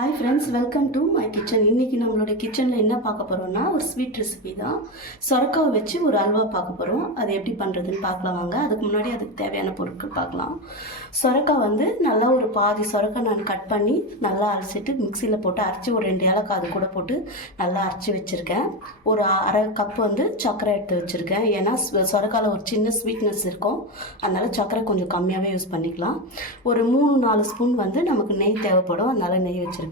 Hi friends, welcome to my kitchen. இன்றைக்கி நம்மளோட கிச்சனில் என்ன பார்க்க போகிறோம்னா ஒரு ஸ்வீட் ரெசிபி தான். சொரக்காவை வச்சு ஒரு அல்வா பார்க்க போகிறோம். அது எப்படி பண்ணுறதுன்னு பார்க்கலாம் வாங்க. அதுக்கு முன்னாடி அதுக்கு தேவையான பொருட்கள் பார்க்கலாம். சொரக்காய் வந்து நல்லா ஒரு பாதி சொரக்காய் நான் கட் பண்ணி நல்லா அரைச்சிட்டு மிக்சியில் போட்டு அரைச்சி ஒரு 2 ஏலக்காய் அது கூட போட்டு நல்லா அரைச்சி வச்சுருக்கேன். ஒரு அரை கப் வந்து சர்க்கரை எடுத்து வச்சுருக்கேன். ஏன்னா சொரக்காயில் ஒரு சின்ன ஸ்வீட்னஸ் இருக்கும், அதனால் சர்க்கரை கொஞ்சம் கம்மியாகவே யூஸ் பண்ணிக்கலாம். ஒரு 3-4 ஸ்பூன் வந்து நமக்கு நெய் தேவைப்படும், அதனால் நெய் வச்சுருக்கேன்.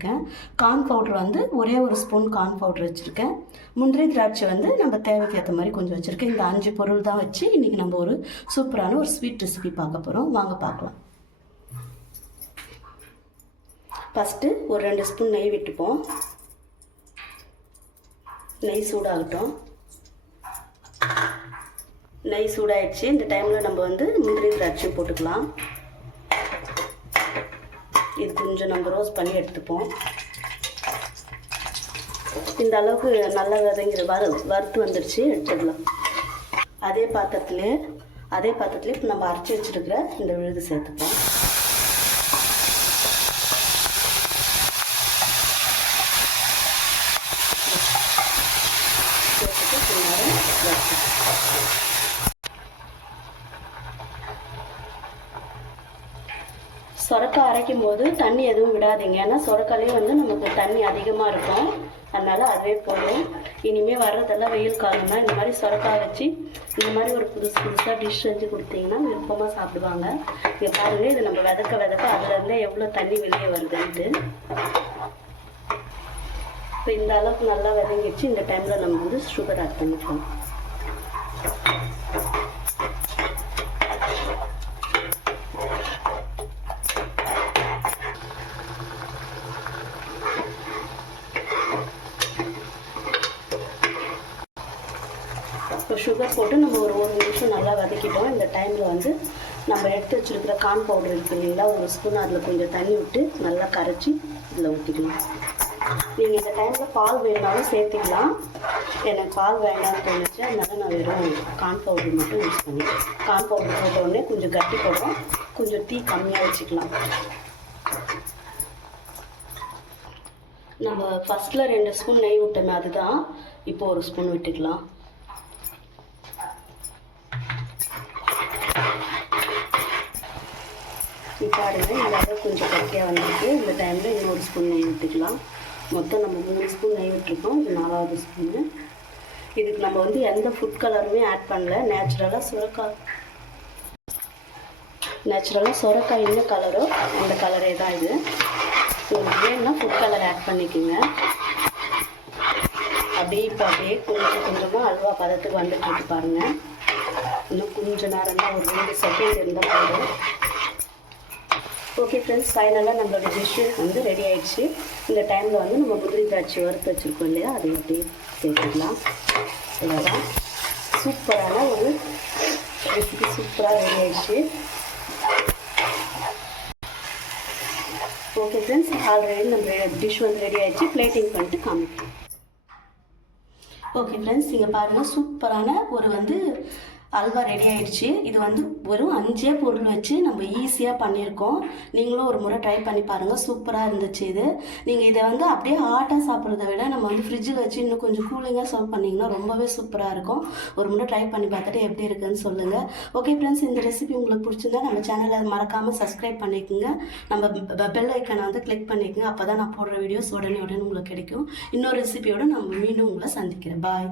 கார்ன் பவுடர் வந்து ஒரே ஒரு ஸ்பூன் கார்ன் பவுடர் வச்சுருக்கேன். முந்திரி திராட்சை வந்து நம்ம தேவைக்கு ஏற்ற மாதிரி கொஞ்சம் வச்சுருக்கேன். இந்த 5 பொருள் தான் வச்சு இன்றைக்கி நம்ம ஒரு சூப்பரான ஒரு ஸ்வீட் ரெசிபி பார்க்க போகிறோம். வாங்க பார்க்கலாம். ஃபஸ்ட்டு ஒரு 2 ஸ்பூன் நெய் விட்டுப்போம். நெய் சூடாகட்டும். நெய் சூடாயிடுச்சு. இந்த டைமில் நம்ம வந்து முந்திரி திராட்சை போட்டுக்கலாம். இது கொஞ்சம் நம்ம ரோஸ்ட் பண்ணி எடுத்துப்போம். இந்த அளவுக்கு நல்லா விதைங்கிற வறுத்து வந்துடுச்சு, எடுத்துடலாம். அதே பாத்திரத்துலேயே இப்போ நம்ம அரைச்சி வச்சுருக்கிற இந்த விழுது சேர்த்துப்போம். சொரக்காய் அரைக்கும் போது தண்ணி எதுவும் விடாதீங்க, ஏன்னா சொரக்காயிலே வந்து நமக்கு தண்ணி அதிகமாக இருக்கும், அதனால் அதுவே போதும். இனிமேல் வர்றதெல்லாம் வெயில் காலம் தான். இந்த மாதிரி சொரக்காய் வச்சு இந்த மாதிரி ஒரு புதுசாக டிஷ் செஞ்சு கொடுத்தீங்கன்னா விருப்பமாக சாப்பிடுவாங்க. இங்கே பாருங்கள், இது நம்ம விதக்க அதுலேருந்தே எவ்வளோ தண்ணி வெளியே வருதுன்ட்டு. இப்போ இந்த அளவுக்கு நல்லா விதங்கிடுச்சு. இந்த டைமில் நம்ம வந்து சுகர் ஆட் பண்ணிக்கலாம். இப்போ சுகர் போட்டு நம்ம ஒரு 1 நிமிஷம் நல்லா வதக்கிட்டோம். இந்த டைமில் வந்து நம்ம எடுத்து வச்சுருக்கிற கார்ன் பவுடர் இருக்குது இல்லைங்களா, ஒரு ஸ்பூன் அதில் கொஞ்சம் தண்ணி விட்டு நல்லா கரைச்சி இதில் ஊற்றிக்கலாம். நீங்கள் இந்த டைமில் பால் வேணாலும் சேர்த்துக்கலாம். எனக்கு பால் வேண்டாம்னு தோணுச்சு, அதனால நான் வெறும் கார்ன் பவுடர் மட்டும் யூஸ் பண்ணிக்கிறேன். கார்ன் பவுடர் போட்ட உடனே கொஞ்சம் கட்டி போடும், கொஞ்சம் தீ கம்மியாக வச்சுக்கலாம். நம்ம ஃபஸ்ட்டில் 2 ஸ்பூன் நெய் விட்டோமே, அதுதான் இப்போ 1 ஸ்பூன் விட்டுக்கலாம். பாருங்க, இந்த அளவு கொஞ்சம் கட்டியாக வந்துருக்கு. இந்த டைமில் இன்னொரு ஸ்பூன் நெய் விட்டுக்கலாம். மொத்தம் நம்ம 3 ஸ்பூன் நெய் விட்டுருக்கோம். இது 4வது ஸ்பூனு. இதுக்கு நம்ம வந்து எந்த ஃபுட் கலருமே ஆட் பண்ணல. நேச்சுரலாக சொரக்காய் என்ன கலரோ அந்த கலரே தான் இது. உங்களுக்கு வேணும்னா ஃபுட் கலர் ஆட் பண்ணிக்கோங்க. அப்படியே கொஞ்சம் கொஞ்சமாக அல்வா பதத்துக்கு வந்துட்டு பாருங்கள். இன்னும் கொஞ்சம் நேரம் தான், ஒரு 2 செகண்ட் இருந்தால் போதும். ஓகே ஃப்ரெண்ட்ஸ், ஃபைனலாக நம்மளோட டிஷ்ஷு வந்து ரெடி ஆகிடுச்சு. இந்த டைமில் வந்து நம்ம முந்திரி திராட்சை வறுத்து வச்சுருக்கோம் இல்லையா, அதை அப்படியே சேர்த்துக்கலாம். இவ்வளோதான், சூப்பரான ஒரு ரெசிபி சூப்பராக ரெடி ஆகிடுச்சு. ஓகே ஃப்ரெண்ட்ஸ், ஆல்ரெடி நம்ம டிஷ் வந்து ரெடி ஆகிடுச்சு. பிளேட்டிங் பண்ணிட்டு காமிக்கலாம். ஓகே ஃப்ரெண்ட்ஸ், இங்கே பாருங்கள், சூப்பரான ஒரு வந்து அல்வா ரெடி ஆகிடுச்சு. இது வந்து வெறும் 5 பொருள் வச்சு நம்ம ஈஸியாக பண்ணியிருக்கோம். நீங்களும் ஒரு முறை ட்ரை பண்ணி பாருங்கள், சூப்பராக இருந்துச்சு. இது நீங்கள் இதை வந்து அப்படியே ஹாட்டாக சாப்பிட்றத விட நம்ம வந்து ஃப்ரிட்ஜில் வச்சு இன்னும் கொஞ்சம் கூலிங்காக சர்வ் பண்ணிங்கன்னா ரொம்பவே சூப்பராக இருக்கும். ஒரு முறை ட்ரை பண்ணி பார்த்துட்டு எப்படி இருக்குன்னு சொல்லுங்கள். ஓகே ஃப்ரெண்ட்ஸ், இந்த ரெசிபி உங்களுக்கு பிடிச்சிருந்தா நம்ம சேனலை மறக்காமல் சப்ஸ்கிரைப் பண்ணிக்கோங்க. நம்ம பெல் ஐக்கனை வந்து கிளிக் பண்ணிக்கோங்க. அப்போ தான் நான் போடுற வீடியோஸ் உடனே உங்களுக்கு கிடைக்கும். இன்னொரு ரெசிபியோடு நம்ம மீண்டும் உங்களை சந்திக்கிறேன். பாய்.